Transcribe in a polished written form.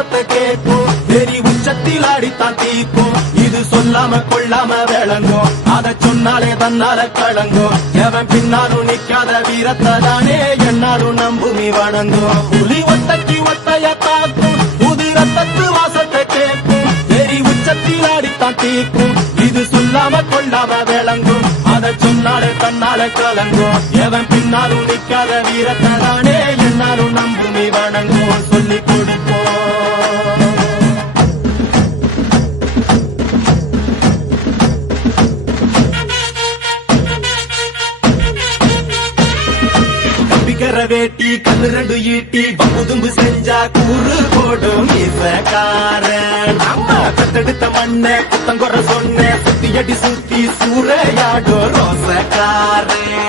வாசத்தை கேட்கும் வெறி உச்சத்தில் ஆடித்தான் தீக்கும் இது சொல்லாம கொள்ளாம விளங்கும் அதை சொன்னாலே தன்னால கலங்கும் எவன் பின்னாலும் நிக்காத வீரத்தை தானே என்னாலும் நம்புமி வணங்கும் புலி ஒத்தைக்கு ஒத்தைய தாக்கும் புது ரத்தத்து வாசத்தை கேட்கும் வெறி உச்சத்தில் ஆடித்தான் தீக்கும் இது சொல்லாம கொள்ளாம விளங்கும் அதை சொன்னாலே தன்னால கலங்கும் எவன் பின்னாலும் நிக்காத வீரத்தை தானே என்னாலும் நம்புமி வணங்கும் சொல்லி கொடுப்போம் வேட்டி கண்ணு ரெண்டு ஈட்டி பகுதும்பு செஞ்சா கூறு போடும் இசக்காரன் அம்மா கத்தெடுத்த மண்ண குத்தங்குற சொன்ன சுத்தி அடி சுத்தி சூறையாடும் ரோசக்காரன்